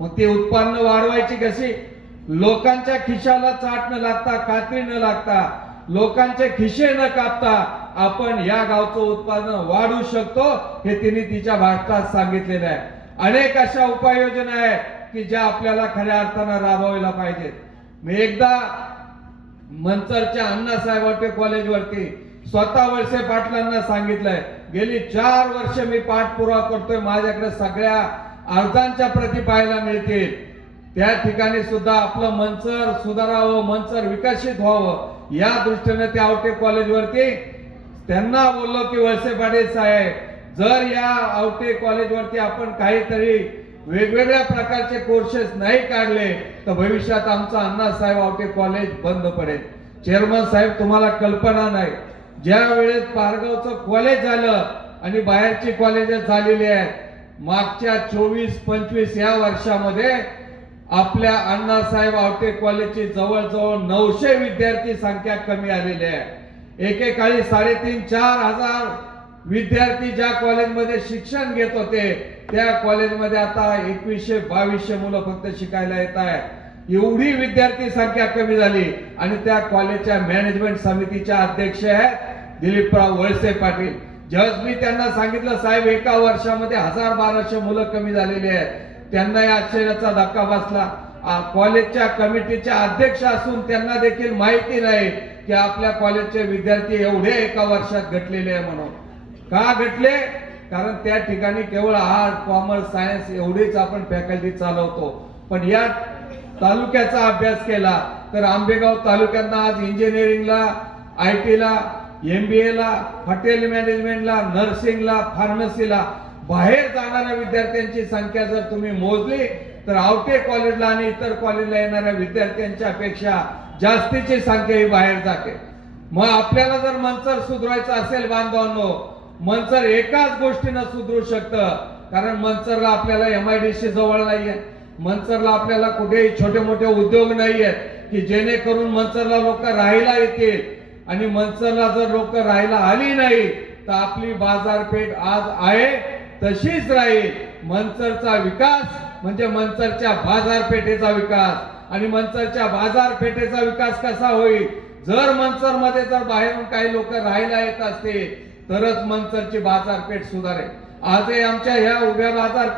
मग ते उत्पन्न वाढवायची कशी? लोकांच्या खिशाला चाट न लागता, कात्री न लागता, लोकांचे खिशे न कापता आपण या गावचं उत्पादन वाढवू शकतो, हे तिने तिच्या भाषणात सांगितलेलं आहे. अनेक अशा उपाययोजना आहेत की ज्या आपल्याला खऱ्या अर्थानं राबवायला पाहिजेत. मी एकदा मंचरच्या अण्णासाहेब आवटे कॉलेजवरती स्वतः वळसे पाटलांना सांगितलंय, गेली 4 वर्ष मी पाठपुरावा करतोय, माझ्याकडे सगळ्या अर्जांच्या प्रती पाहायला मिळतील. त्या ठिकाणी सुद्धा आपलं मंचर सुधारावं, मंचर विकसित व्हावं या दृष्टीने त्या आवटे कॉलेजवरती त्यांना बोललो की वळसे पाटील साहेब, जर या आवटे कॉलेजवरती आपण काहीतरी वेगवेगळ्या प्रकारचे कोर्सेस नाही काढले तर भविष्यात आमचं अण्णासाहेब आवटे कॉलेज बंद पडेल. चेअरमन साहेब, तुम्हाला कल्पना नाही, ज्या वेळेस पारगावचं कॉलेज झालं आणि बाहेरची कॉलेजेस झालेली आहेत, मागच्या 24-25 या वर्षामध्ये आपल्या अण्णासाहेब आवटे कॉलेजची जवळजवळ 900 विद्यार्थी संख्या कमी आलेली आहे. एकेकाळी 3,500-4,000 हजार विद्यार्थी ज्या कॉलेजमध्ये शिक्षण घेत होते त्या कॉलेजमध्ये आता 2100-2200 मुलं फक्त शिकायला येत आहेत. एवढी विद्यार्थी संख्या कमी झाली आणि त्या कॉलेजच्या मॅनेजमेंट समितीच्या अध्यक्ष आहेत दिलीपराव वळसे पाटील. ज्यावेळेस मी त्यांना सांगितलं, साहेब एका वर्षामध्ये 1000-1200 मुलं कमी झालेली आहेत, त्यांना या आश्चर्याचा धक्का बसला. कॉलेजच्या कमिटीच्या अध्यक्ष असून त्यांना देखील माहिती नाही की आपल्या कॉलेजचे विद्यार्थी एवढे एका वर्षात घटलेले आहे म्हणून. का घटले? कारण त्या ठिकाणी केवळ आर्ट, कॉमर्स, सायन्स एवढीच आपण फॅकल्टी चालवतो. पण या तालुक्याचा अभ्यास केला तर आंबेगाव तालुक्यांना आज इंजिनिअरिंगला, IT ला, MBA ला, हॉटेल मॅनेजमेंटला, नर्सिंगला, फार्मसीला बाहेर जाणाऱ्या विद्यार्थ्यांची संख्या जर तुम्ही मोजली तर आवटे कॉलेजला आणि इतर कॉलेजला येणाऱ्या विद्यार्थ्यांच्या पेक्षा जास्तीची संख्या ही बाहेर जाते. मग आपल्याला जर मंचर सुधारायचं असेल बांधवांनो, मंचर एकाच गोष्टीनं सुधरू शकतं. कारण मंचरला आपल्याला MIDC जवळ नाहीये, मंचरला आपल्याला कुठेही छोटे मोठे उद्योग नाही आहेत की जेणेकरून मंचरला लोक राहायला येतील. आणि मंचरला जर लोक राहायला आली नाही तर आपली बाजारपेठ आज आहे तशीच राहील. मंचरचा विकास म्हणजे मंचरच्या बाजारपेठेचा विकास. आणि मंचरच्या बाजारपेठेचा विकास कसा होईल? जर मंचर मध्ये जर बाहेरून काही लोक राहायला येत असतील तरच मंचरची बाजारपेठ सुधारेल. आजही आमच्या ह्या उभ्या बाजारपेठ